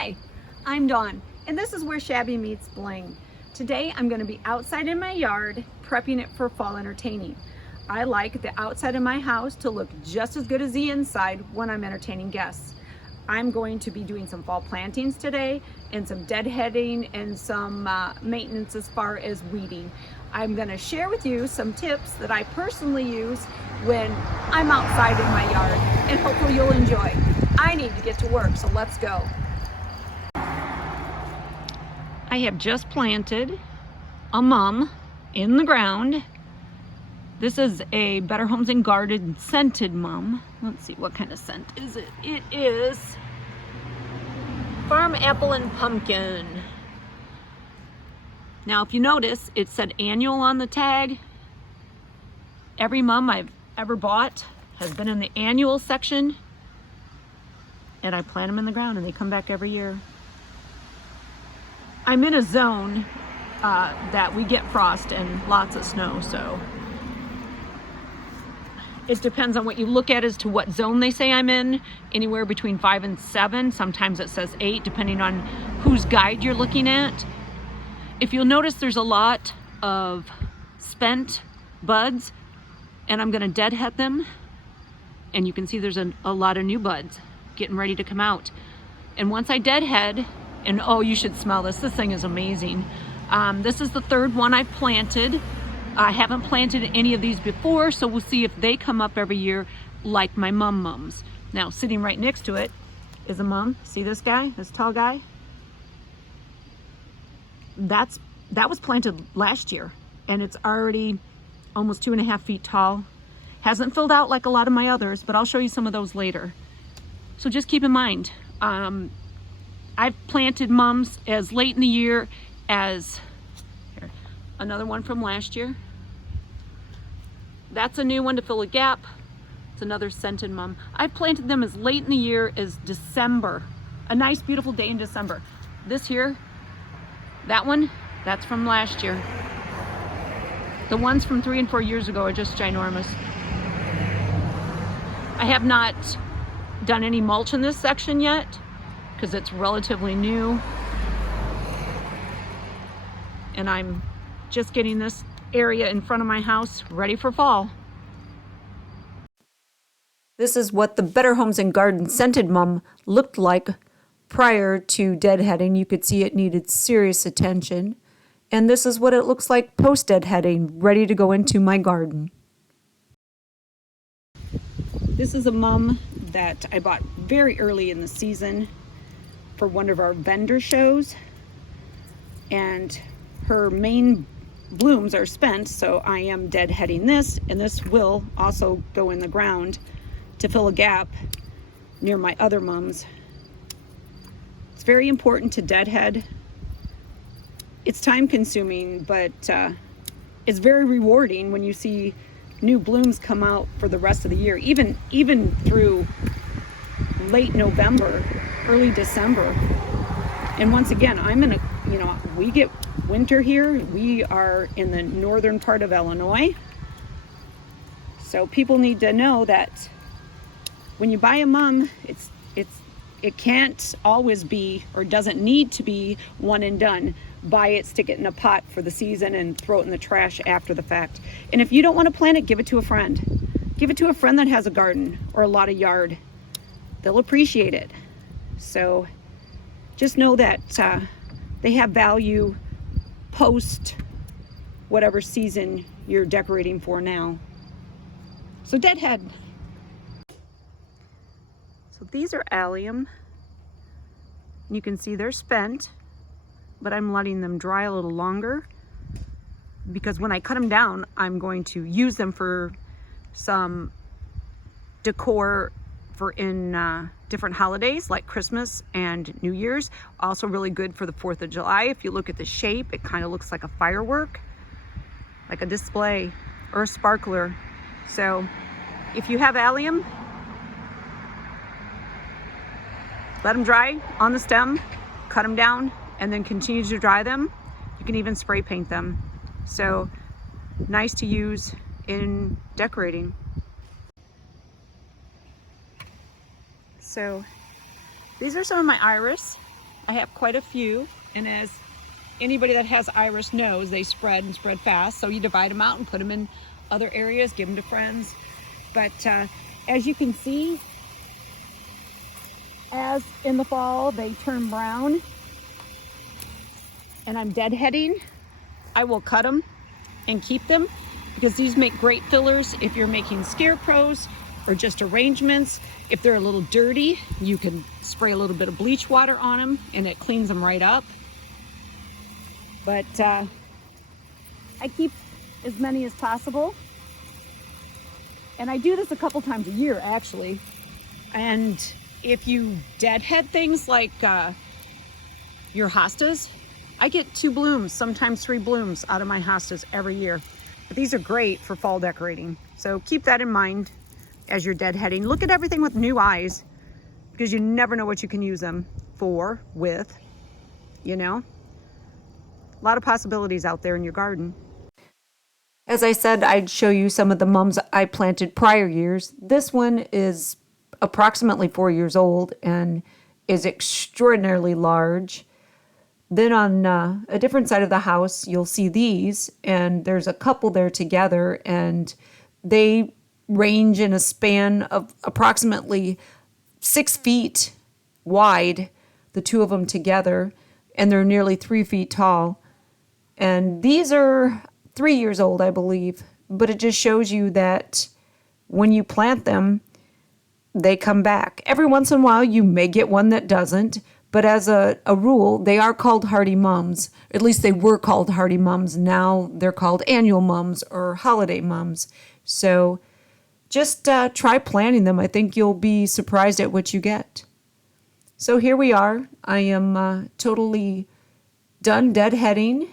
Hi, I'm Dawn, and this is where Shabby meets Bling. Today I'm going to be outside in my yard prepping it for fall entertaining. I like the outside of my house to look just as good as the inside when I'm entertaining guests. I'm going to be doing some fall plantings today and some deadheading and some maintenance as far as weeding. I'm going to share with you some tips that I personally use when I'm outside in my yard, and hopefully you'll enjoy. I need to get to work, so let's go. I have just planted a mum in the ground. This is a Better Homes and Garden scented mum. Let's see, what kind of scent is it? It is Farm Apple and Pumpkin. Now, if you notice, it said annual on the tag. Every mum I've ever bought has been in the annual section, and I plant them in the ground and they come back every year. I'm in a zone that we get frost and lots of snow, so it depends on what you look at as to what zone they say I'm in. Anywhere between 5 and 7, sometimes it says 8, depending on whose guide you're looking at. If you'll notice, there's a lot of spent buds, and I'm gonna deadhead them, and you can see there's a lot of new buds getting ready to come out. And once I deadhead, and oh, you should smell this. This thing is amazing. This is the third one I've planted. I haven't planted any of these before, so we'll see if they come up every year like my mums. Now, sitting right next to it is a mum. See this guy, this tall guy? That was planted last year, and it's already almost 2.5 feet tall. Hasn't filled out like a lot of my others, but I'll show you some of those later. So just keep in mind, I've planted mums as late in the year as, here, another one from last year. That's a new one to fill a gap. It's another scented mum. I've planted them as late in the year as December. A nice, beautiful day in December. This here, that one, that's from last year. The ones from 3 and 4 years ago are just ginormous. I have not done any mulch in this section yet because it's relatively new, and I'm just getting this area in front of my house ready for fall. This is what the Better Homes and Garden scented mum looked like prior to deadheading. You could see it needed serious attention, and this is what it looks like post deadheading, ready to go into my garden. This is a mum that I bought very early in the season for one of our vendor shows, and her main blooms are spent, so I am deadheading this, and this will also go in the ground to fill a gap near my other mums. It's very important to deadhead. It's time consuming, but it's very rewarding when you see new blooms come out for the rest of the year, even through late November, early December. And once again, I'm in a, we get winter here. We are in the northern part of Illinois. So people need to know that when you buy a mum, it can't always be, or doesn't need to be, one and done. Buy it, stick it in a pot for the season, and throw it in the trash after the fact. And if you don't want to plant it, give it to a friend. Give it to a friend that has a garden or a lot of yard. They'll appreciate it. So just know that they have value post whatever season you're decorating for now. So deadhead. So these are allium. You can see they're spent, but I'm letting them dry a little longer because when I cut them down, I'm going to use them for some decor for in different holidays like Christmas and New Year's. Also really good for the 4th of July. If you look at the shape, it kind of looks like a firework, like a display or a sparkler. So if you have allium, let them dry on the stem, cut them down, and then continue to dry them. You can even spray paint them. So nice to use in decorating. So these are some of my iris. I have quite a few, and as anybody that has iris knows, they spread and spread fast. So you divide them out and put them in other areas, give them to friends. But as you can see, as in the fall they turn brown and I'm deadheading, I will cut them and keep them, because these make great fillers if you're making scarecrows or just arrangements. If they're a little dirty, you can spray a little bit of bleach water on them and it cleans them right up. But I keep as many as possible. And I do this a couple times a year, actually. And if you deadhead things like your hostas, I get 2 blooms, sometimes 3 blooms out of my hostas every year. But these are great for fall decorating. So keep that in mind as you're deadheading. Look at everything with new eyes, because you never know what you can use them for, with, you know. A lot of possibilities out there in your garden. As I said, I'd show you some of the mums I planted prior years. This one is approximately 4 years old and is extraordinarily large. Then on a different side of the house, you'll see these, and there's a couple there together, and they range in a span of approximately 6 feet wide, the two of them together, and they're nearly 3 feet tall. And these are 3 years old, I believe, but it just shows you that when you plant them, they come back. Every once in a while, you may get one that doesn't, but as a rule, they are called hardy mums. At least they were called hardy mums. Now they're called annual mums or holiday mums. So just try planting them. I think you'll be surprised at what you get. So here we are. I am totally done deadheading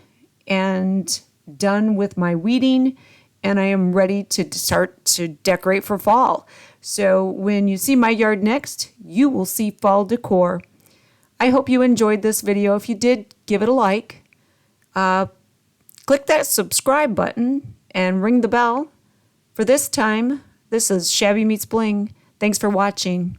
and done with my weeding, and I am ready to start to decorate for fall. So when you see my yard next, you will see fall decor. I hope you enjoyed this video. If you did, give it a like. Click that subscribe button and ring the bell. For this time, this is Shabby Meets Bling. Thanks for watching.